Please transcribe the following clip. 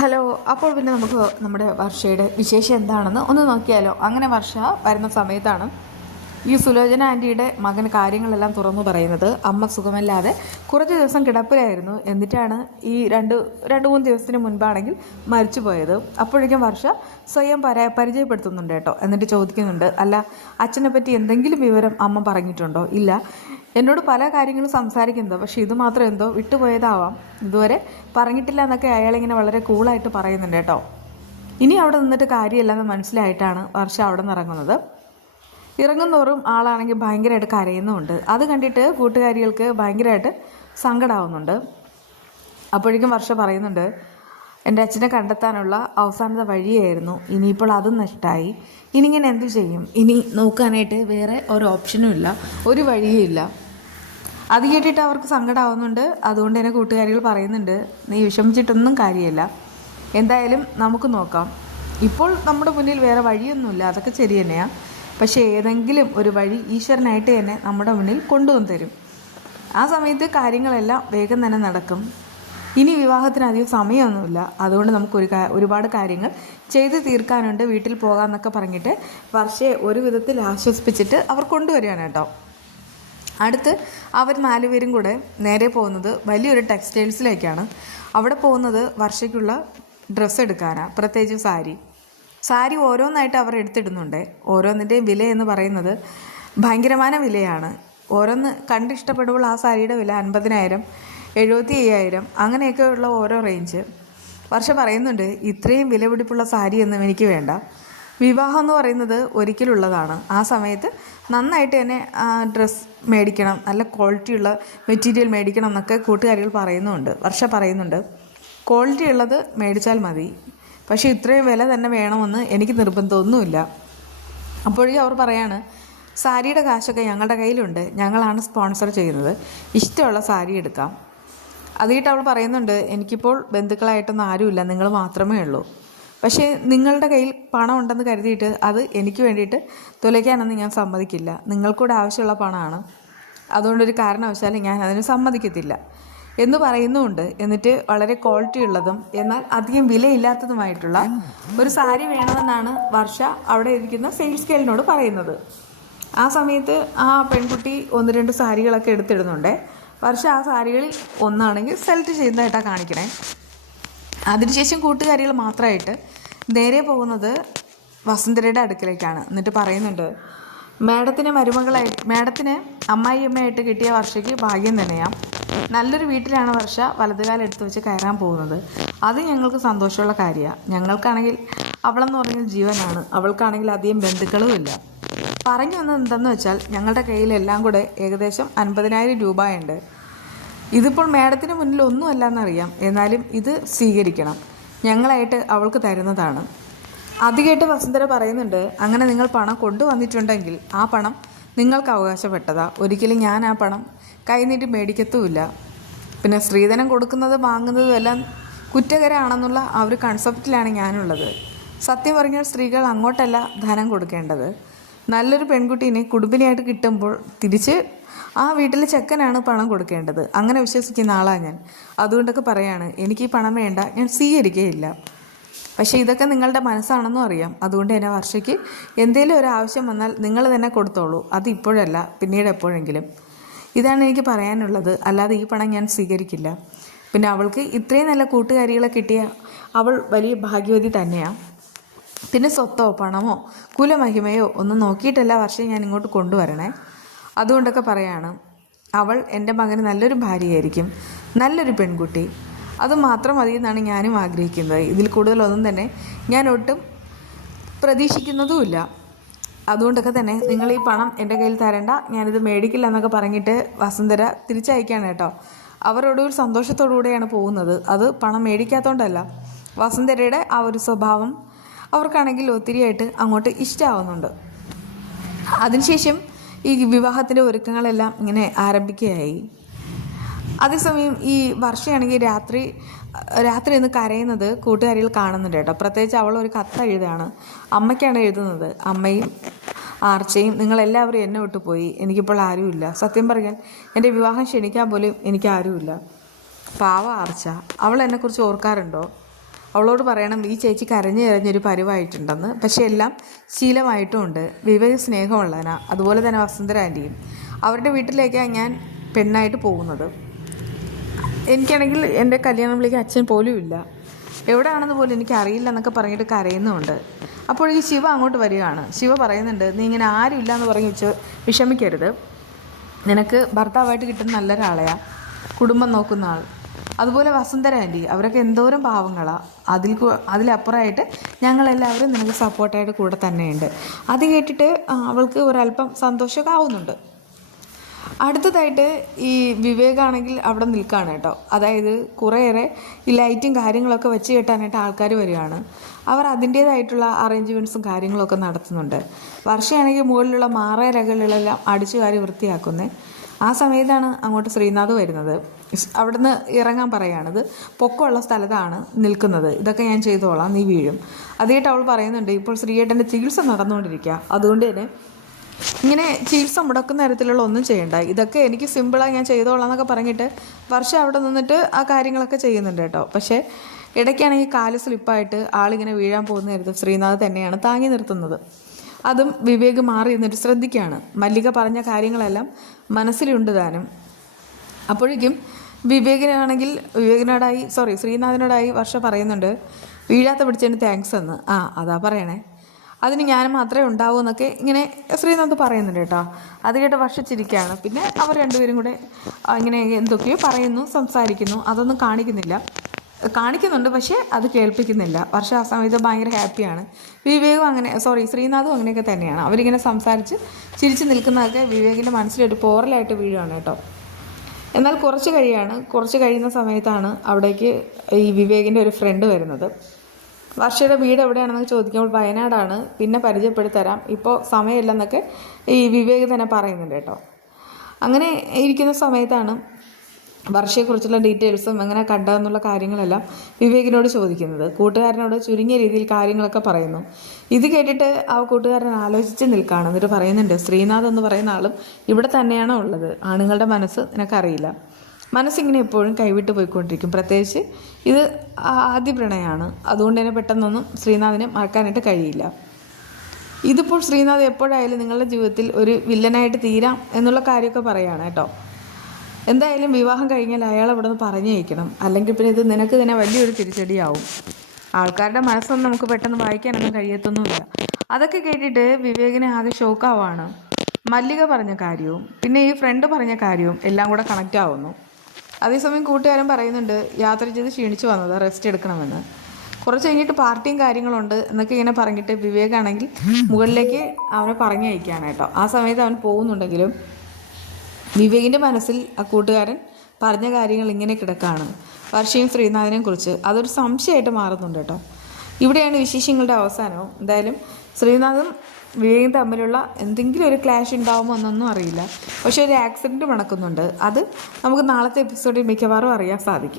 Hello. അപ്പോൾ പിന്നെ നമുക്ക് നമ്മുടെ വർഷയുടെ വിശേഷം എന്താണെന്ന് ഒന്ന് നോക്കിയാലോ. അങ്ങനെ വർഷ വരുന്ന സമയത്താണ് ഈ സുലോചന ആൻറ്റിയുടെ മകൻ കാര്യങ്ങളെല്ലാം തുറന്നു പറയുന്നത്. അമ്മ സുഖമല്ലാതെ കുറച്ച് ദിവസം കിടപ്പിലായിരുന്നു. എന്നിട്ടാണ് ഈ രണ്ട് മൂന്ന് ദിവസത്തിന് മുൻപാണെങ്കിൽ മരിച്ചു പോയത്. അപ്പോഴേക്കും വർഷ സ്വയം പരിചയപ്പെടുത്തുന്നുണ്ട് കേട്ടോ. എന്നിട്ട് ചോദിക്കുന്നുണ്ട്, അല്ല അച്ഛനെ പറ്റി എന്തെങ്കിലും വിവരം അമ്മ പറഞ്ഞിട്ടുണ്ടോ? ഇല്ല, എന്നോട് പല കാര്യങ്ങളും സംസാരിക്കുന്നത്, പക്ഷേ ഇത് മാത്രം എന്തോ വിട്ടുപോയതാവാം, ഇതുവരെ പറഞ്ഞിട്ടില്ല എന്നൊക്കെ അയാളിങ്ങനെ വളരെ കൂളായിട്ട് പറയുന്നുണ്ട് കേട്ടോ. ഇനി അവിടെ നിന്നിട്ട് കാര്യമില്ലെന്ന് മനസ്സിലായിട്ടാണ് വർഷ അവിടെ നിന്ന് ഇറങ്ങുന്നത്. ഇറങ്ങുന്നോറും ആളാണെങ്കിൽ ഭയങ്കരമായിട്ട് കരയുന്നുമുണ്ട്. അത് കണ്ടിട്ട് കൂട്ടുകാരികൾക്ക് ഭയങ്കരമായിട്ട് സങ്കടമാവുന്നുണ്ട്. അപ്പോഴേക്കും വർഷ പറയുന്നുണ്ട്, എൻ്റെ അച്ഛനെ കണ്ടെത്താനുള്ള അവസാനത്തെ വഴിയായിരുന്നു, ഇനിയിപ്പോൾ അതും നഷ്ടമായി, ഇനി ഇങ്ങനെ എന്തു ചെയ്യും? ഇനി നോക്കാനായിട്ട് വേറെ ഒരു ഓപ്ഷനും ഇല്ല, ഒരു വഴിയും ഇല്ല. അത് കേട്ടിട്ട് അവർക്ക് സങ്കടമാവുന്നുണ്ട്. അതുകൊണ്ട് തന്നെ കൂട്ടുകാരികൾ പറയുന്നുണ്ട്, നീ വിഷമിച്ചിട്ടൊന്നും കാര്യമില്ല, എന്തായാലും നമുക്ക് നോക്കാം. ഇപ്പോൾ നമ്മുടെ മുന്നിൽ വേറെ വഴിയൊന്നുമില്ല, അതൊക്കെ ശരി തന്നെയാണ്. പക്ഷേ ഏതെങ്കിലും ഒരു വഴി ഈശ്വരനായിട്ട് തന്നെ നമ്മുടെ മുന്നിൽ കൊണ്ടുവന്ന് തരും. ആ സമയത്ത് കാര്യങ്ങളെല്ലാം വേഗം തന്നെ നടക്കും. ഇനി വിവാഹത്തിന് അധികം സമയമൊന്നുമില്ല, അതുകൊണ്ട് നമുക്ക് ഒരുപാട് കാര്യങ്ങൾ ചെയ്ത് തീർക്കാനുണ്ട്, വീട്ടിൽ പോകാമെന്നൊക്കെ പറഞ്ഞിട്ട് വർഷയെ ഒരു വിധത്തിൽ ആശ്വസിപ്പിച്ചിട്ട് അവർ കൊണ്ടുവരികയാണ് കേട്ടോ. അടുത്ത് അവർ 4 പേരും കൂടെ നേരെ പോകുന്നത് വലിയൊരു ടെക്സ്റ്റൈൽസിലേക്കാണ്. അവിടെ പോകുന്നത് വർഷയ്ക്കുള്ള ഡ്രസ്സ് എടുക്കാനാണ്, പ്രത്യേകിച്ച് സാരി ഓരോന്നായിട്ട് അവർ എടുത്തിടുന്നുണ്ട്. ഓരോന്നിൻ്റെയും വില എന്ന് പറയുന്നത് ഭയങ്കരമായ വിലയാണ്. ഓരോന്ന് കണ്ടിഷ്ടപ്പെടുമ്പോൾ ആ സാരിയുടെ വില 50,000, 75,000 അങ്ങനെയൊക്കെയുള്ള ഓരോ റേഞ്ച്. വർഷ പറയുന്നുണ്ട്, ഇത്രയും വിലപിടിപ്പുള്ള സാരിയൊന്നും എനിക്ക് വേണ്ട, വിവാഹം എന്ന് പറയുന്നത് ഒരിക്കലുള്ളതാണ്. ആ സമയത്ത് നന്നായിട്ട് തന്നെ ഡ്രസ്സ് മേടിക്കണം, നല്ല ക്വാളിറ്റിയുള്ള മെറ്റീരിയൽ മേടിക്കണം എന്നൊക്കെ കൂട്ടുകാരികൾ പറയുന്നുണ്ട്. വർഷ പറയുന്നുണ്ട്, ക്വാളിറ്റി ഉള്ളത് മേടിച്ചാൽ മതി, പക്ഷേ ഇത്രയും വില തന്നെ വേണമെന്ന് എനിക്ക് നിർബന്ധമൊന്നുമില്ല. അപ്പോഴേക്കും അവർ പറയാണ്, സാരിയുടെ കാശൊക്കെ ഞങ്ങളുടെ കയ്യിലുണ്ട്, ഞങ്ങളാണ് സ്പോൺസർ ചെയ്യുന്നത്, ഇഷ്ടമുള്ള സാരി എടുക്കാം. അതിട്ട് അവൾ പറയുന്നുണ്ട്, എനിക്കിപ്പോൾ ബന്ധുക്കളായിട്ടൊന്നും ആരുമില്ല, നിങ്ങൾ മാത്രമേ ഉള്ളൂ. പക്ഷേ നിങ്ങളുടെ കയ്യിൽ പണം ഉണ്ടെന്ന് കരുതിയിട്ട് അത് എനിക്ക് വേണ്ടിയിട്ട് തുലയ്ക്കാനൊന്നും ഞാൻ സമ്മതിക്കില്ല. നിങ്ങൾക്കൂടെ ആവശ്യമുള്ള പണമാണ്, അതുകൊണ്ടൊരു കാരണവശാലും ഞാൻ അതിന് സമ്മതിക്കത്തില്ല എന്ന് പറയുന്നുമുണ്ട്. എന്നിട്ട് വളരെ ക്വാളിറ്റി ഉള്ളതും എന്നാൽ അധികം വിലയില്ലാത്തതുമായിട്ടുള്ള ഒരു സാരി വേണമെന്നാണ് വർഷ അവിടെ ഇരിക്കുന്ന സെയിൽസ് ഗേളിനോട് പറയുന്നത്. ആ സമയത്ത് ആ പെൺകുട്ടി 1-2 സാരികളൊക്കെ എടുത്തിടുന്നുണ്ട്. വർഷ ആ സാരികളിൽ ഒന്നാണെങ്കിൽ സെലക്ട് ചെയ്യുന്നതായിട്ടാണ് കാണിക്കണേ. അതിനുശേഷം കൂട്ടുകാരികൾ മാത്രമായിട്ട് നേരെ പോകുന്നത് വസുന്ധരയുടെ അടുക്കലേക്കാണ്. എന്നിട്ട് പറയുന്നുണ്ട്, മാഡത്തിന് അമ്മായിയമ്മയായിട്ട് കിട്ടിയ വർഷയ്ക്ക് ഭാഗ്യം തന്നെയാണ്. നല്ലൊരു വീട്ടിലാണ് വർഷ വലതുകാലം എടുത്ത് വെച്ച് കയറാൻ പോകുന്നത്. അത് ഞങ്ങൾക്ക് സന്തോഷമുള്ള കാര്യമാണ്. ഞങ്ങൾക്കാണെങ്കിൽ അവളെന്ന് പറഞ്ഞാൽ ജീവനാണ്, അവൾക്കാണെങ്കിൽ അധികം ബന്ധുക്കളും ഇല്ല. പറഞ്ഞു വന്നത് എന്തെന്ന് വെച്ചാൽ, ഞങ്ങളുടെ കയ്യിലെല്ലാം കൂടെ ഏകദേശം 50,000 രൂപയുണ്ട്. ഇതിപ്പോൾ മാഡത്തിന് മുന്നിൽ ഒന്നുമല്ല എന്നറിയാം, എന്നാലും ഇത് സ്വീകരിക്കണം, ഞങ്ങളായിട്ട് അവൾക്ക് തരുന്നതാണ്. അത് കേട്ട് വസുന്ധര പറയുന്നുണ്ട്, അങ്ങനെ നിങ്ങൾ പണം കൊണ്ടുവന്നിട്ടുണ്ടെങ്കിൽ ആ പണം നിങ്ങൾക്ക് അവകാശപ്പെട്ടതാ, ഒരിക്കലും ഞാൻ ആ പണം കൈനീട്ടി മേടിക്കത്തുമില്ല. പിന്നെ സ്ത്രീധനം കൊടുക്കുന്നതും വാങ്ങുന്നതും എല്ലാം കുറ്റകരമാണെന്നുള്ള ആ ഒരു കൺസെപ്റ്റിലാണ് ഞാനുള്ളത്. സത്യം പറഞ്ഞാൽ സ്ത്രീകൾ അങ്ങോട്ടല്ല ധനം കൊടുക്കേണ്ടത്. നല്ലൊരു പെൺകുട്ടീനെ കുടുംബിനിയായിട്ട് കിട്ടുമ്പോൾ തിരിച്ച് ആ വീട്ടിലെ ചെക്കനാണ് പണം കൊടുക്കേണ്ടത്. അങ്ങനെ വിശ്വസിക്കുന്ന ആളാണ് ഞാൻ. അതുകൊണ്ടൊക്കെ പറയാണ്, എനിക്ക് ഈ പണം വേണ്ട, ഞാൻ സ്വീകരിക്കുകയില്ല. പക്ഷേ ഇതൊക്കെ നിങ്ങളുടെ മനസ്സാണെന്നും അറിയാം. അതുകൊണ്ട് തന്നെ വർഷയ്ക്ക് എന്തെങ്കിലും ഒരു ആവശ്യം വന്നാൽ നിങ്ങൾ തന്നെ കൊടുത്തോളൂ, അത് ഇപ്പോഴല്ല, പിന്നീട് എപ്പോഴെങ്കിലും. ഇതാണ് എനിക്ക് പറയാനുള്ളത്, അല്ലാതെ ഈ പണം ഞാൻ സ്വീകരിക്കില്ല. പിന്നെ അവൾക്ക് ഇത്രയും നല്ല കൂട്ടുകാരികളെ കിട്ടിയ അവൾ വലിയ ഭാഗ്യവതി തന്നെയാണ്. പിന്നെ സ്വത്തോ പണമോ കുലമഹിമയോ ഒന്നും നോക്കിയിട്ടല്ല വർഷം ഞാൻ ഇങ്ങോട്ട് കൊണ്ടുവരണേ. അതുകൊണ്ടൊക്കെ പറയാണ്, അവൾ എൻ്റെ മകന് നല്ലൊരു ഭാര്യയായിരിക്കും, നല്ലൊരു പെൺകുട്ടി, അതുമാത്രം മതി എന്നാണ് ഞാനും ആഗ്രഹിക്കുന്നത്. ഇതിൽ കൂടുതലൊന്നും തന്നെ ഞാൻ ഒട്ടും പ്രതീക്ഷിക്കുന്നതുമില്ല. അതുകൊണ്ടൊക്കെ തന്നെ നിങ്ങൾ ഈ പണം എൻ്റെ കയ്യിൽ തരണ്ട, ഞാനിത് മേടിക്കില്ല എന്നൊക്കെ പറഞ്ഞിട്ട് വസുന്ധര തിരിച്ചയക്കുകയാണ് കേട്ടോ. അവരൊടുവിൽ സന്തോഷത്തോടു കൂടെയാണ് പോകുന്നത്. അത് പണം മേടിക്കാത്തതുകൊണ്ടല്ല, വസുന്ധരയുടെ ആ ഒരു സ്വഭാവം അവർക്കാണെങ്കിൽ ഒത്തിരിയായിട്ട് അങ്ങോട്ട് ഇഷ്ടമാവുന്നുണ്ട്. അതിനുശേഷം ഈ വിവാഹത്തിൻ്റെ ഒരുക്കങ്ങളെല്ലാം ഇങ്ങനെ ആരംഭിക്കുകയായി. അതേസമയം ഈ വർഷയാണെങ്കിൽ രാത്രി ഒന്ന് കരയുന്നത് കൂട്ടുകാരികൾ കാണുന്നുണ്ട് കേട്ടോ. പ്രത്യേകിച്ച് അവൾ ഒരു കത്ത് എഴുതുകയാണ്, അമ്മയ്ക്കാണ് എഴുതുന്നത്. അമ്മയും ആർച്ചയും നിങ്ങളെല്ലാവരും എന്നെ വിട്ടു പോയി, എനിക്കിപ്പോൾ ആരുമില്ല. സത്യം പറഞ്ഞാൽ എൻ്റെ വിവാഹം ക്ഷണിക്കാൻ പോലും എനിക്ക് ആരുമില്ല. പാവ ആർച്ച, അവൾ എന്നെക്കുറിച്ച് ഓർക്കാറുണ്ടോ? അവളോട് പറയണം ഈ ചേച്ചി കരഞ്ഞ് കരഞ്ഞൊരു പരുവായിട്ടുണ്ടെന്ന്. പക്ഷേ എല്ലാം ശീലമായിട്ടുമുണ്ട്. വിവേക് സ്നേഹമുള്ളവനാ. അതുപോലെ തന്നെ വസുന്ധര ആൻറ്റിയും. അവരുടെ വീട്ടിലേക്കാണ് ഞാൻ പെണ്ണായിട്ട് പോകുന്നത്. എനിക്കാണെങ്കിൽ എൻ്റെ കല്യാണം വിളിക്കാൻ അച്ഛൻ പോലും ഇല്ല. എവിടെയാണെന്ന് പോലും എനിക്ക് അറിയില്ല എന്നൊക്കെ പറഞ്ഞിട്ട് കരയുന്നുമുണ്ട്. അപ്പോഴേക്ക് ശിവ അങ്ങോട്ട് വരികയാണ്. ശിവ പറയുന്നുണ്ട്, നീ ഇങ്ങനെ ആരുമില്ല എന്ന് പറഞ്ഞ് വിഷമിക്കരുത്. നിനക്ക് ഭർത്താവായിട്ട് കിട്ടുന്ന നല്ലൊരാളെയാ, കുടുംബം നോക്കുന്ന ആൾ. അതുപോലെ വസുന്ധര ആൻറ്റി, അവരൊക്കെ എന്തോരം പാവങ്ങളാണ്. അതിലപ്പുറമായിട്ട് ഞങ്ങളെല്ലാവരും നിനക്ക് സപ്പോർട്ടായിട്ട് കൂടെ തന്നെയുണ്ട്. അത് കേട്ടിട്ട് അവൾക്ക് ഒരല്പം സന്തോഷമൊക്കെ ആവുന്നുണ്ട്. അടുത്തതായിട്ട് ഈ വിവേകാണെങ്കിൽ അവിടെ നിൽക്കുകയാണ് കേട്ടോ. അതായത് കുറേയേറെ ഈ ലൈറ്റും കാര്യങ്ങളൊക്കെ വെച്ച് കെട്ടാനായിട്ട് ആൾക്കാർ വരികയാണ്. അവർ അതിൻ്റേതായിട്ടുള്ള അറേഞ്ച്മെൻറ്റ്സും കാര്യങ്ങളൊക്കെ നടത്തുന്നുണ്ട്. വർഷയാണെങ്കിൽ മുകളിലുള്ള മാറയിലകളിലെല്ലാം അടിച്ചു കാരി വൃത്തിയാക്കുന്നത്. ആ സമയത്താണ് അങ്ങോട്ട് ശ്രീനാഥ് വരുന്നത്. അവിടുന്ന് ഇറങ്ങാൻ പറയുകയാണിത്. പൊക്കമുള്ള സ്ഥലത്താണ് നിൽക്കുന്നത്. ഇതൊക്കെ ഞാൻ ചെയ്തോളാം, നീ വീഴും. അതായിട്ട് അവൾ പറയുന്നുണ്ട്, ഇപ്പോൾ ശ്രീയേട്ടൻ്റെ ചികിത്സ നടന്നുകൊണ്ടിരിക്കുക. അതുകൊണ്ട് തന്നെ ഇങ്ങനെ ചികിത്സ മുടക്കുന്ന തരത്തിലുള്ള ഒന്നും ചെയ്യണ്ട, ഇതൊക്കെ എനിക്ക് സിമ്പിളായി ഞാൻ ചെയ്തോളാം എന്നൊക്കെ പറഞ്ഞിട്ട് വർഷം അവിടെ നിന്നിട്ട് ആ കാര്യങ്ങളൊക്കെ ചെയ്യുന്നുണ്ട് കേട്ടോ. പക്ഷേ ഇടയ്ക്കാണെങ്കിൽ കാല് സ്ലിപ്പായിട്ട് ആളിങ്ങനെ വീഴാൻ പോകുന്ന നേരത്ത് ശ്രീനാഥ് തന്നെയാണ് താങ്ങി നിർത്തുന്നത്. അതും വിവേക് മാറി നിന്നിട്ട് ശ്രദ്ധിക്കുകയാണ്. മല്ലിക പറഞ്ഞ കാര്യങ്ങളെല്ലാം മനസ്സിലുണ്ട് താനും. അപ്പോഴേക്കും ശ്രീനാഥിനോടായി വർഷ പറയുന്നുണ്ട്, വീഴാത്ത പിടിച്ചതിന് താങ്ക്സ് എന്ന്. അതാ പറയണേ, അതിന് ഞാൻ മാത്രമേ ഉണ്ടാവൂ എന്നൊക്കെ ഇങ്ങനെ ശ്രീനാഥ് പറയുന്നുണ്ട് കേട്ടോ. അത് കേട്ട് വർഷിച്ചിരിക്കുകയാണ്. പിന്നെ അവർ രണ്ടുപേരും കൂടെ ഇങ്ങനെ എന്തൊക്കെയോ പറയുന്നു, സംസാരിക്കുന്നു. അതൊന്നും കാണിക്കുന്നുണ്ട്, പക്ഷേ അത് കേൾപ്പിക്കുന്നില്ല. വർഷ ആ സമയത്ത് ഭയങ്കര ഹാപ്പിയാണ്. ശ്രീനാഥും അങ്ങനെയൊക്കെ തന്നെയാണ്. അവരിങ്ങനെ സംസാരിച്ച് ചിരിച്ച് നിൽക്കുന്നതൊക്കെ വിവേകിൻ്റെ മനസ്സിലൊരു പോറലായിട്ട് വീഴുകയാണ് കേട്ടോ. എന്നാൽ കുറച്ച് കഴിയുന്ന സമയത്താണ് അവിടേക്ക് ഈ വിവേകിൻ്റെ ഒരു ഫ്രണ്ട് വരുന്നത്. വർഷയുടെ വീട് എവിടെയാണെന്നൊക്കെ ചോദിക്കുമ്പോൾ വയനാടാണ്, പിന്നെ പരിചയപ്പെടുത്തരാം, ഇപ്പോൾ സമയമില്ലെന്നൊക്കെ ഈ വിവേക് തന്നെ പറയുന്നുണ്ട് കേട്ടോ. അങ്ങനെ ഇരിക്കുന്ന സമയത്താണ് വർഷയെക്കുറിച്ചുള്ള ഡീറ്റെയിൽസും എങ്ങനെ കണ്ടതെന്നുള്ള കാര്യങ്ങളെല്ലാം വിവേകിനോട് ചോദിക്കുന്നത്. കൂട്ടുകാരനോട് ചുരുങ്ങിയ രീതിയിൽ കാര്യങ്ങളൊക്കെ പറയുന്നു. ഇത് കേട്ടിട്ട് ആ കൂട്ടുകാരൻ ആലോചിച്ച് നിൽക്കുകയാണ്. എന്നിട്ട് പറയുന്നുണ്ട്, ശ്രീനാഥ് എന്ന് പറയുന്ന ആളും ഇവിടെ തന്നെയാണോ ഉള്ളത്? ആണുങ്ങളുടെ മനസ്സ് നിനക്കറിയില്ല. മനസ്സിങ്ങനെ എപ്പോഴും കൈവിട്ട് പോയിക്കൊണ്ടിരിക്കും. പ്രത്യേകിച്ച് ഇത് ആദ്യ പ്രണയമാണ്. അതുകൊണ്ട് തന്നെ പെട്ടെന്നൊന്നും ശ്രീനാഥിനെ മറക്കാനായിട്ട് കഴിയില്ല. ഇതിപ്പോൾ ശ്രീനാഥ് എപ്പോഴായാലും നിങ്ങളുടെ ജീവിതത്തിൽ ഒരു വില്ലനായിട്ട് തീരാം എന്നുള്ള കാര്യമൊക്കെ പറയുകയാണ് കേട്ടോ. എന്തായാലും വിവാഹം കഴിഞ്ഞാൽ അയാൾ അവിടെ നിന്ന് പറഞ്ഞയക്കണം. അല്ലെങ്കിൽ പിന്നെ ഇത് നിനക്ക് തന്നെ വലിയൊരു തിരിച്ചടിയാവും. ആൾക്കാരുടെ മനസ്സൊന്നും നമുക്ക് പെട്ടെന്ന് വായിക്കാനൊന്നും കഴിയത്തൊന്നുമില്ല. അതൊക്കെ കേട്ടിട്ട് വിവേകിനെ ആകെ ഷോക്കാവാണ്. മല്ലിക പറഞ്ഞ കാര്യവും പിന്നെ ഈ ഫ്രണ്ട് പറഞ്ഞ കാര്യവും എല്ലാം കൂടെ കണക്റ്റ് ആവുന്നു. അതേസമയം കൂട്ടുകാരൻ പറയുന്നുണ്ട്, യാത്ര ചെയ്ത് ക്ഷീണിച്ച് വന്നത്, റെസ്റ്റ് എടുക്കണമെന്ന്. കുറച്ച് കഴിഞ്ഞിട്ട് പാർട്ടിയും കാര്യങ്ങളുണ്ട് എന്നൊക്കെ ഇങ്ങനെ പറഞ്ഞിട്ട് വിവേകാണെങ്കിൽ മുകളിലേക്ക് അവനെ പറഞ്ഞയക്കുകയാണ് കേട്ടോ. ആ സമയത്ത് അവൻ പോകുന്നുണ്ടെങ്കിലും വിവേകിൻ്റെ മനസ്സിൽ ആ കൂട്ടുകാരൻ പറഞ്ഞ കാര്യങ്ങൾ ഇങ്ങനെ കിടക്കുകയാണ്. വർഷയും ശ്രീനാഥിനെയും കുറിച്ച് അതൊരു സംശയമായിട്ട് മാറുന്നുണ്ട് കേട്ടോ. ഇവിടെയാണ് വിശേഷങ്ങളുടെ അവസാനവും. എന്തായാലും ശ്രീനാഥും വിവേകും തമ്മിലുള്ള എന്തെങ്കിലും ഒരു ക്ലാഷ് ഉണ്ടാവുമോ എന്നൊന്നും അറിയില്ല. പക്ഷേ ഒരു ആക്സിഡൻറ്റ് നടക്കുന്നുണ്ട്. അത് നമുക്ക് നാളത്തെ എപ്പിസോഡിൽ മിക്കവാറും അറിയാൻ സാധിക്കും.